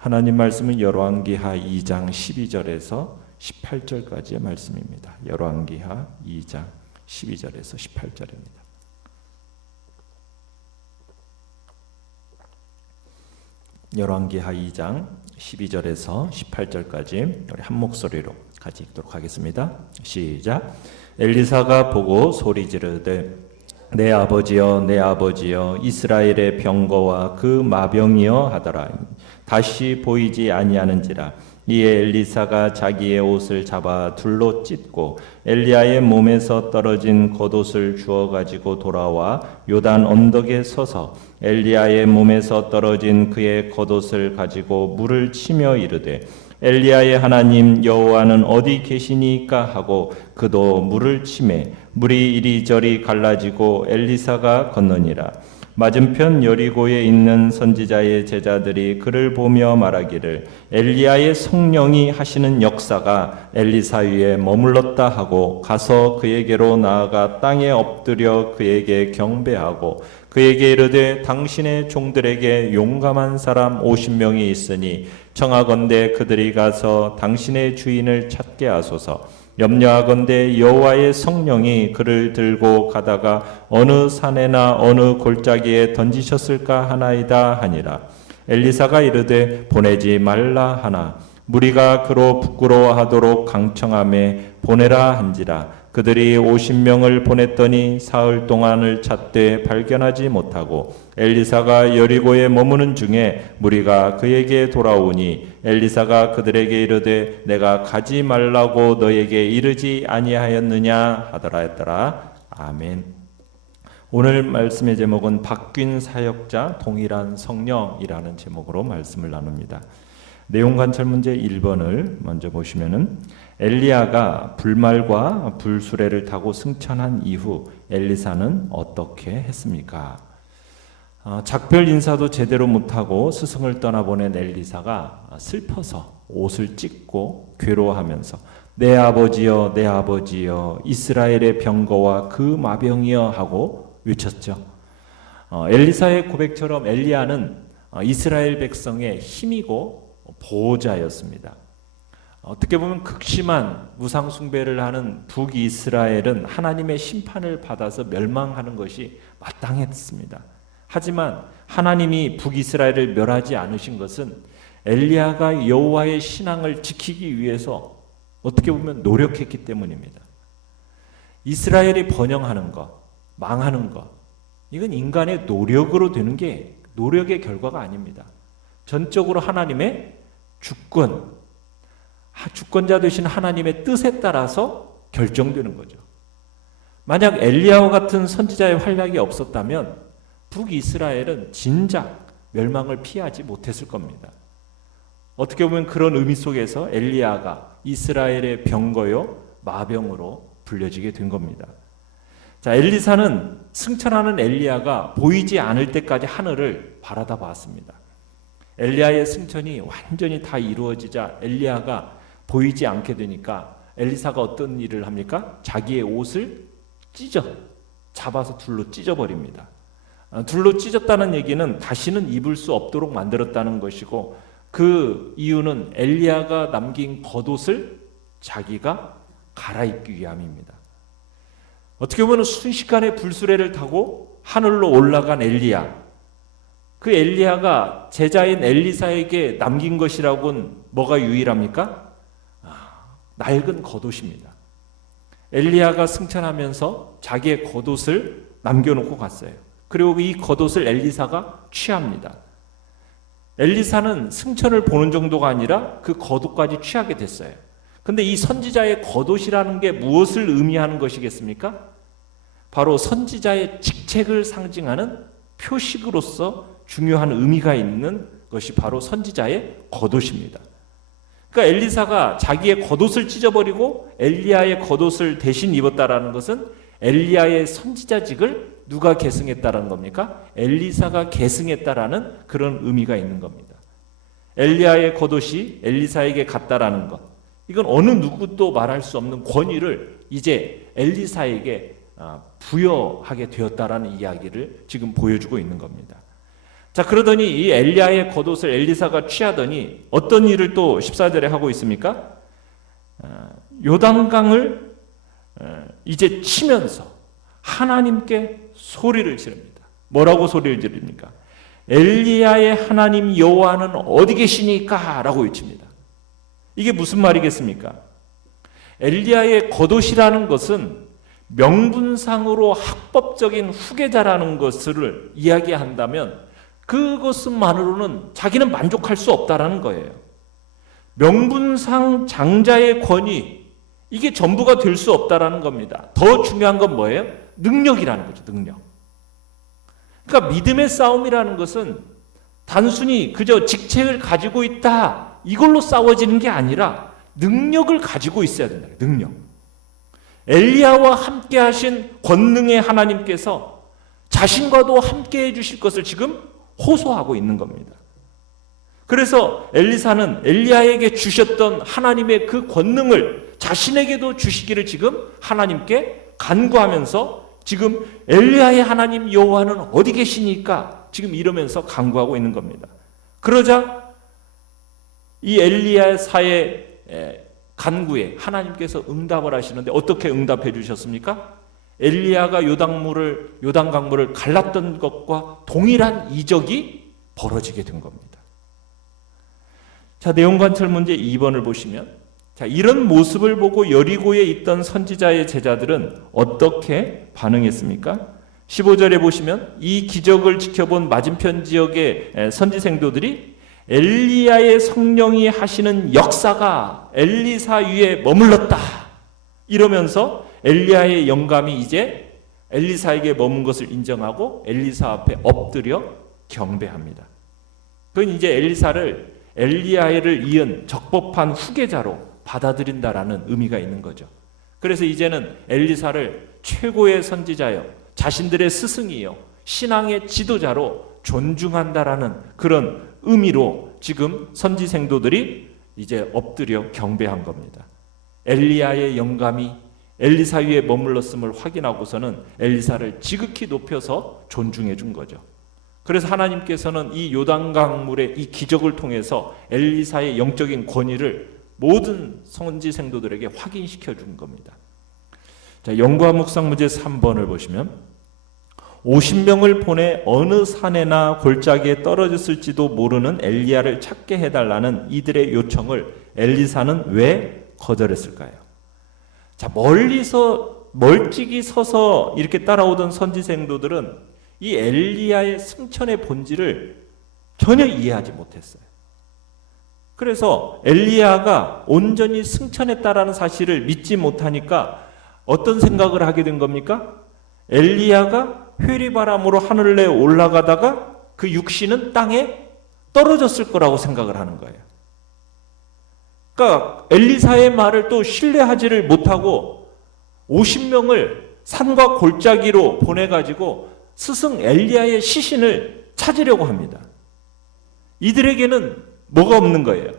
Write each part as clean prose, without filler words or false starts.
하나님 말씀은 열왕기하 2장 12절에서 18절까지의 말씀입니다. 열왕기하 2장 12절에서 18절입니다. 열왕기하 2장 12절에서 18절까지 우리 한 목소리로 같이 읽도록 하겠습니다. 시작. 엘리사가 보고 소리 지르되 내 아버지여 내 아버지여 이스라엘의 병거와 그 마병이여 하더라. 다시 보이지 아니하는지라. 이에 엘리사가 자기의 옷을 잡아 둘로 찢고 엘리야의 몸에서 떨어진 겉옷을 주워 가지고 돌아와 요단 언덕에 서서 엘리야의 몸에서 떨어진 그의 겉옷을 가지고 물을 치며 이르되 엘리야의 하나님 여호와는 어디 계시니까 하고 그도 물을 치매 물이 이리저리 갈라지고 엘리사가 건너니라. 맞은편 여리고에 있는 선지자의 제자들이 그를 보며 말하기를 엘리야의 성령이 하시는 역사가 엘리사 위에 머물렀다 하고 가서 그에게로 나아가 땅에 엎드려 그에게 경배하고 그에게 이르되 당신의 종들에게 용감한 사람 50명이 있으니 청하건대 그들이 가서 당신의 주인을 찾게 하소서. 염려하건대 여호와의 성령이 그를 들고 가다가 어느 산에나 어느 골짜기에 던지셨을까 하나이다 하니라. 엘리사가 이르되 보내지 말라 하나 무리가 그로 부끄러워하도록 강청하매 보내라 한지라. 그들이 50명을 보냈더니 사흘 동안을 찾되 발견하지 못하고 엘리사가 여리고에 머무는 중에 무리가 그에게 돌아오니 엘리사가 그들에게 이르되 내가 가지 말라고 너에게 이르지 아니하였느냐 하더라 했더라. 아멘. 오늘 말씀의 제목은 바뀐 사역자 동일한 성령이라는 제목으로 말씀을 나눕니다. 내용 관찰 문제 1번을 먼저 보시면은 엘리야가 불말과 불수레를 타고 승천한 이후 엘리사는 어떻게 했습니까? 작별 인사도 제대로 못하고 스승을 떠나보낸 엘리사가 슬퍼서 옷을 찢고 괴로워하면서 내 아버지여 내 아버지여 이스라엘의 병거와 그 마병이여 하고 외쳤죠. 엘리사의 고백처럼 엘리야는 이스라엘 백성의 힘이고 보호자였습니다. 어떻게 보면 극심한 우상 숭배를 하는 북이스라엘은 하나님의 심판을 받아서 멸망하는 것이 마땅했습니다. 하지만 하나님이 북이스라엘을 멸하지 않으신 것은 엘리야가 여호와의 신앙을 지키기 위해서 어떻게 보면 노력했기 때문입니다. 이스라엘이 번영하는 것, 망하는 것, 이건 인간의 노력으로 되는 게 노력의 결과가 아닙니다. 전적으로 하나님의 주권자 되신 하나님의 뜻에 따라서 결정되는 거죠. 만약 엘리야와 같은 선지자의 활약이 없었다면 북이스라엘은 진작 멸망을 피하지 못했을 겁니다. 어떻게 보면 그런 의미 속에서 엘리야가 이스라엘의 병거요 마병으로 불려지게 된 겁니다. 자, 엘리사는 승천하는 엘리야가 보이지 않을 때까지 하늘을 바라다 봤습니다. 엘리야의 승천이 완전히 다 이루어지자 엘리야가 보이지 않게 되니까 엘리사가 어떤 일을 합니까? 자기의 옷을 잡아서 둘로 찢어버립니다. 둘로 찢었다는 얘기는 다시는 입을 수 없도록 만들었다는 것이고 그 이유는 엘리야가 남긴 겉옷을 자기가 갈아입기 위함입니다. 어떻게 보면 순식간에 불수레를 타고 하늘로 올라간 엘리야, 그 엘리야가 제자인 엘리사에게 남긴 것이라고는 뭐가 유일합니까? 낡은 겉옷입니다. 엘리야가 승천하면서 자기의 겉옷을 남겨놓고 갔어요. 그리고 이 겉옷을 엘리사가 취합니다. 엘리사는 승천을 보는 정도가 아니라 그 겉옷까지 취하게 됐어요. 근데 이 선지자의 겉옷이라는 게 무엇을 의미하는 것이겠습니까? 바로 선지자의 직책을 상징하는 표식으로서 중요한 의미가 있는 것이 바로 선지자의 겉옷입니다. 그러니까 엘리사가 자기의 겉옷을 찢어버리고 엘리야의 겉옷을 대신 입었다라는 것은 엘리야의 선지자직을 누가 계승했다라는 겁니까? 엘리사가 계승했다라는 그런 의미가 있는 겁니다. 엘리야의 겉옷이 엘리사에게 갔다라는 것, 이건 어느 누구도 말할 수 없는 권위를 이제 엘리사에게 부여하게 되었다라는 이야기를 지금 보여주고 있는 겁니다. 자, 그러더니 이 엘리야의 겉옷을 엘리사가 취하더니 어떤 일을 또 14절에 하고 있습니까? 요단강을 이제 치면서 하나님께 소리를 지릅니다. 뭐라고 소리를 지릅니까? 엘리야의 하나님 여호와는 어디 계시니까? 라고 외칩니다. 이게 무슨 말이겠습니까? 엘리야의 겉옷이라는 것은 명분상으로 합법적인 후계자라는 것을 이야기한다면 그것만으로는 자기는 만족할 수 없다라는 거예요. 명분상 장자의 권위, 이게 전부가 될 수 없다라는 겁니다. 더 중요한 건 뭐예요? 능력이라는 거죠. 능력. 그러니까 믿음의 싸움이라는 것은 단순히 그저 직책을 가지고 있다, 이걸로 싸워지는 게 아니라 능력을 가지고 있어야 된다. 능력. 엘리야와 함께 하신 권능의 하나님께서 자신과도 함께 해주실 것을 지금 호소하고 있는 겁니다. 그래서 엘리사는 엘리야에게 주셨던 하나님의 그 권능을 자신에게도 주시기를 지금 하나님께 간구하면서 지금 엘리야의 하나님 여호와는 어디 계시니까 지금 이러면서 간구하고 있는 겁니다. 그러자 이 엘리야사의 간구에 하나님께서 응답을 하시는데 어떻게 응답해 주셨습니까? 엘리야가 요단강물을 갈랐던 것과 동일한 이적이 벌어지게 된 겁니다. 자, 내용 관찰 문제 2번을 보시면, 자, 이런 모습을 보고 여리고에 있던 선지자의 제자들은 어떻게 반응했습니까? 15절에 보시면 이 기적을 지켜본 맞은편 지역의 선지생도들이 엘리야의 성령이 하시는 역사가 엘리사 위에 머물렀다, 이러면서 엘리야의 영감이 이제 엘리사에게 머문 것을 인정하고 엘리사 앞에 엎드려 경배합니다. 그건 이제 엘리야를 이은 적법한 후계자로 받아들인다라는 의미가 있는 거죠. 그래서 이제는 엘리사를 최고의 선지자요, 자신들의 스승이요, 신앙의 지도자로 존중한다라는 그런 의미로 지금 선지생도들이 이제 엎드려 경배한 겁니다. 엘리야의 영감이 엘리사 위에 머물렀음을 확인하고서는 엘리사를 지극히 높여서 존중해 준 거죠. 그래서 하나님께서는 이 요단강물의 이 기적을 통해서 엘리사의 영적인 권위를 모든 선지생도들에게 확인시켜 준 겁니다. 자, 연구와 묵상 문제 3번을 보시면 50명을 보내 어느 산에나 골짜기에 떨어졌을지도 모르는 엘리야를 찾게 해달라는 이들의 요청을 엘리사는 왜 거절했을까요? 자, 멀찍이 서서 이렇게 따라오던 선지생도들은 이 엘리야의 승천의 본질을 전혀 이해하지 못했어요. 그래서 엘리야가 온전히 승천했다라는 사실을 믿지 못하니까 어떤 생각을 하게 된 겁니까? 엘리야가 회리바람으로 하늘에 올라가다가 그 육신은 땅에 떨어졌을 거라고 생각을 하는 거예요. 그러니까 엘리사의 말을 또 신뢰하지를 못하고 50명을 산과 골짜기로 보내가지고 스승 엘리야의 시신을 찾으려고 합니다. 이들에게는 뭐가 없는 거예요?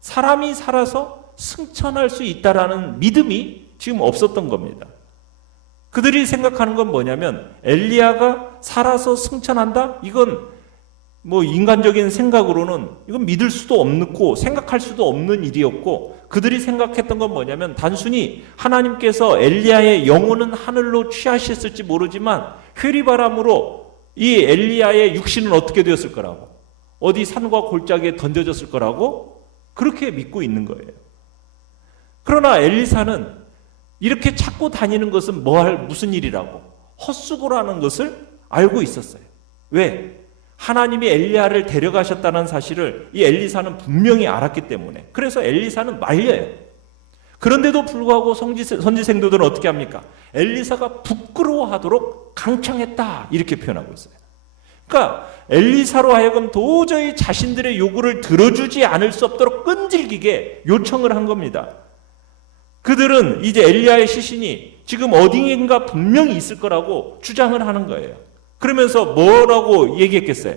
사람이 살아서 승천할 수 있다라는 믿음이 지금 없었던 겁니다. 그들이 생각하는 건 뭐냐면 엘리야가 살아서 승천한다? 이건 뭐 인간적인 생각으로는 이건 믿을 수도 없고 생각할 수도 없는 일이었고, 그들이 생각했던 건 뭐냐면 단순히 하나님께서 엘리야의 영혼은 하늘로 취하셨을지 모르지만 회리바람으로 이 엘리야의 육신은 어떻게 되었을 거라고, 어디 산과 골짜기에 던져졌을 거라고 그렇게 믿고 있는 거예요. 그러나 엘리사는 이렇게 찾고 다니는 것은 무슨 일이라고, 헛수고라는 것을 알고 있었어요. 왜? 하나님이 엘리야를 데려가셨다는 사실을 이 엘리사는 분명히 알았기 때문에. 그래서 엘리사는 말려요. 그런데도 불구하고 선지생도들은 어떻게 합니까? 엘리사가 부끄러워하도록 강청했다, 이렇게 표현하고 있어요. 그러니까 엘리사로 하여금 도저히 자신들의 요구를 들어주지 않을 수 없도록 끈질기게 요청을 한 겁니다. 그들은 이제 엘리야의 시신이 지금 어딘가 분명히 있을 거라고 주장을 하는 거예요. 그러면서 뭐라고 얘기했겠어요?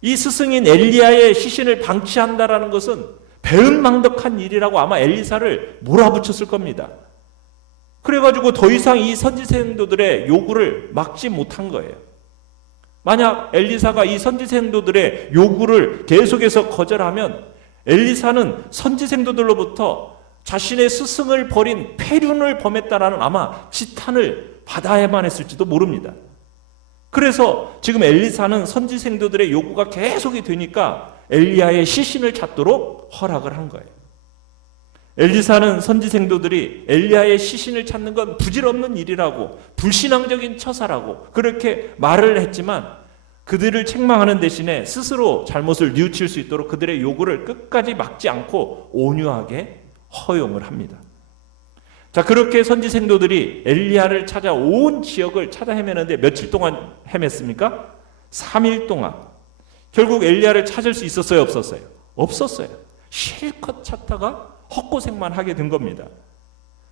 이 스승인 엘리야의 시신을 방치한다라는 것은 배은망덕한 일이라고 아마 엘리사를 몰아붙였을 겁니다. 그래가지고 더 이상 이 선지생도들의 요구를 막지 못한 거예요. 만약 엘리사가 이 선지생도들의 요구를 계속해서 거절하면 엘리사는 선지생도들로부터 자신의 스승을 버린 폐륜을 범했다라는 아마 지탄을 받아야만 했을지도 모릅니다. 그래서 지금 엘리사는 선지생도들의 요구가 계속이 되니까 엘리야의 시신을 찾도록 허락을 한 거예요. 엘리사는 선지생도들이 엘리야의 시신을 찾는 건 부질없는 일이라고, 불신앙적인 처사라고 그렇게 말을 했지만 그들을 책망하는 대신에 스스로 잘못을 뉘우칠 수 있도록 그들의 요구를 끝까지 막지 않고 온유하게 허용을 합니다. 자, 그렇게 선지생도들이 엘리야를 찾아 온 지역을 찾아 헤매는데 며칠 동안 헤맸습니까? 3일 동안. 결국 엘리야를 찾을 수 있었어요, 없었어요? 없었어요. 실컷 찾다가 헛고생만 하게 된 겁니다.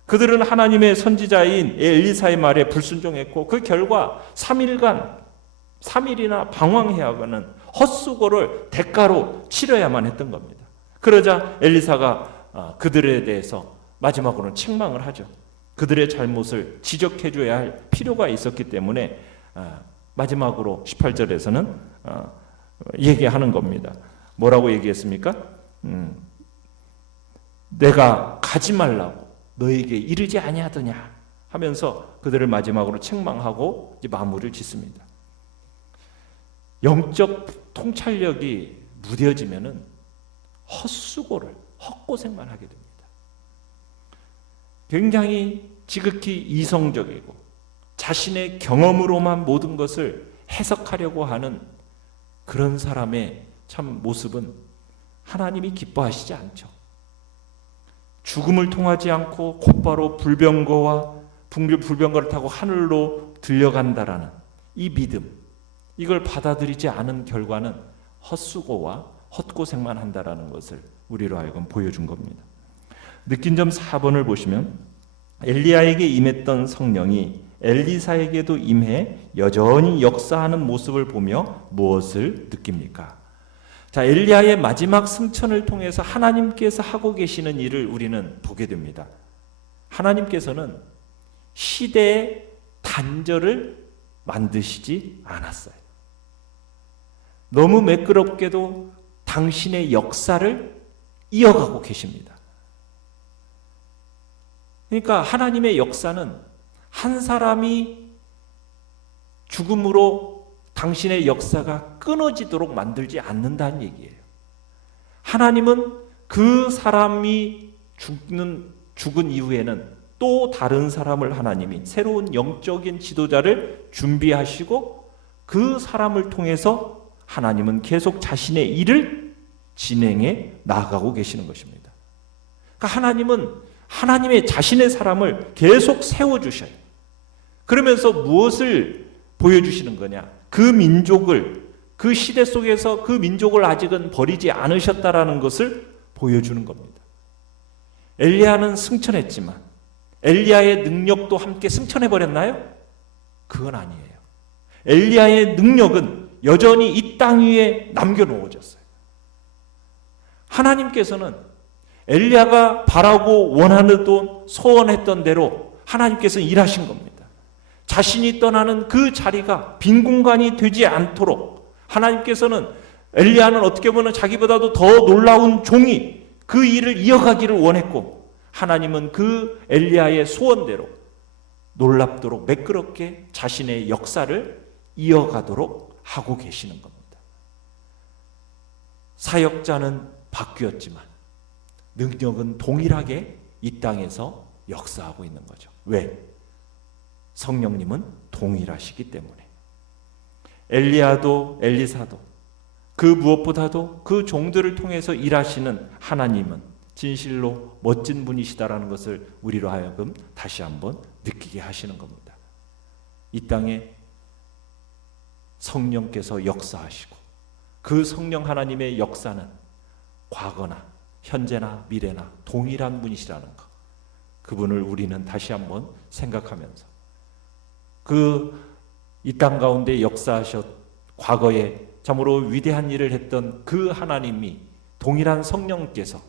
그들은 하나님의 선지자인 엘리사의 말에 불순종했고 그 결과 3일이나 방황해야하는 헛수고를 대가로 치러야만 했던 겁니다. 그러자 엘리사가 그들에 대해서 마지막으로는 책망을 하죠. 그들의 잘못을 지적해줘야 할 필요가 있었기 때문에 마지막으로 18절에서는 얘기하는 겁니다. 뭐라고 얘기했습니까? 내가 가지 말라고 너에게 이르지 아니하더냐 하면서 그들을 마지막으로 책망하고 이제 마무리를 짓습니다. 영적 통찰력이 무뎌지면은 헛수고를, 헛고생만 하게 됩니다. 굉장히 지극히 이성적이고 자신의 경험으로만 모든 것을 해석하려고 하는 그런 사람의 참 모습은 하나님이 기뻐하시지 않죠. 죽음을 통하지 않고 곧바로 불병거를 타고 하늘로 들려간다라는 이 믿음, 이걸 받아들이지 않은 결과는 헛수고와 헛고생만 한다라는 것을 우리로 하여금 보여준 겁니다. 느낀 점 4번을 보시면 엘리야에게 임했던 성령이 엘리사에게도 임해 여전히 역사하는 모습을 보며 무엇을 느낍니까? 자, 엘리야의 마지막 승천을 통해서 하나님께서 하고 계시는 일을 우리는 보게 됩니다. 하나님께서는 시대의 단절을 만드시지 않았어요. 너무 매끄럽게도 당신의 역사를 이어가고 계십니다. 그러니까 하나님의 역사는 한 사람이 죽음으로 당신의 역사가 끊어지도록 만들지 않는다는 얘기예요. 하나님은 그 사람이 죽은 이후에는 또 다른 사람을 하나님이 새로운 영적인 지도자를 준비하시고 그 사람을 통해서 하나님은 계속 자신의 일을 진행해 나아가고 계시는 것입니다. 그러니까 하나님은 하나님의 자신의 사람을 계속 세워주셔요. 그러면서 무엇을 보여주시는 거냐? 그 민족을, 그 시대 속에서 그 민족을 아직은 버리지 않으셨다라는 것을 보여주는 겁니다. 엘리야는 승천했지만 엘리야의 능력도 함께 승천해버렸나요? 그건 아니에요. 엘리야의 능력은 여전히 이 땅 위에 남겨놓아졌어요. 하나님께서는 엘리야가 바라고 원하던 소원했던 대로 하나님께서는 일하신 겁니다. 자신이 떠나는 그 자리가 빈 공간이 되지 않도록 하나님께서는 엘리야는 어떻게 보면 자기보다도 더 놀라운 종이 그 일을 이어가기를 원했고 하나님은 그 엘리야의 소원대로 놀랍도록 매끄럽게 자신의 역사를 이어가도록 하고 계시는 겁니다. 사역자는 바뀌었지만 능력은 동일하게 이 땅에서 역사하고 있는 거죠. 왜? 성령님은 동일하시기 때문에. 엘리야도 엘리사도 그 무엇보다도 그 종들을 통해서 일하시는 하나님은 진실로 멋진 분이시다라는 것을 우리로 하여금 다시 한번 느끼게 하시는 겁니다. 이 땅에 성령께서 역사하시고 그 성령 하나님의 역사는 과거나 현재나 미래나 동일한 분이시라는 것, 그분을 우리는 다시 한번 생각하면서 이 땅 가운데 역사하셨 과거에 참으로 위대한 일을 했던 그 하나님이 동일한 성령께서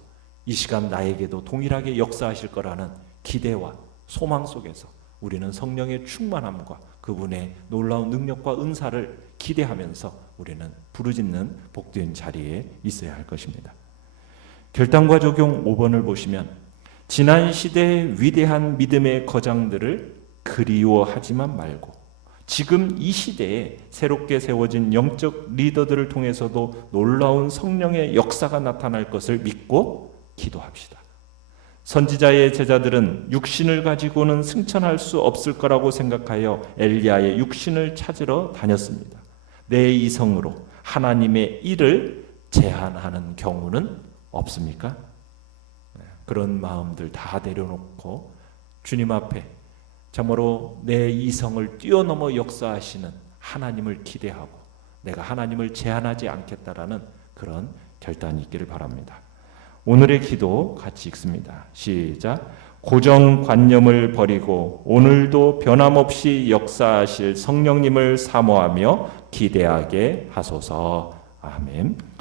이 시간 나에게도 동일하게 역사하실 거라는 기대와 소망 속에서 우리는 성령의 충만함과 그분의 놀라운 능력과 은사를 기대하면서 우리는 부르짖는 복된 자리에 있어야 할 것입니다. 결단과 적용 5번을 보시면 지난 시대의 위대한 믿음의 거장들을 그리워하지만 말고 지금 이 시대에 새롭게 세워진 영적 리더들을 통해서도 놀라운 성령의 역사가 나타날 것을 믿고 기도합시다. 선지자의 제자들은 육신을 가지고는 승천할 수 없을 거라고 생각하여 엘리야의 육신을 찾으러 다녔습니다. 내 이성으로 하나님의 일을 제한하는 경우는 없습니까? 그런 마음들 다 내려놓고 주님 앞에 참으로 내 이성을 뛰어넘어 역사하시는 하나님을 기대하고 내가 하나님을 제한하지 않겠다라는 그런 결단이 있기를 바랍니다. 오늘의 기도 같이 읽습니다. 시작. 고정관념을 버리고 오늘도 변함없이 역사하실 성령님을 사모하며 기대하게 하소서. 아멘.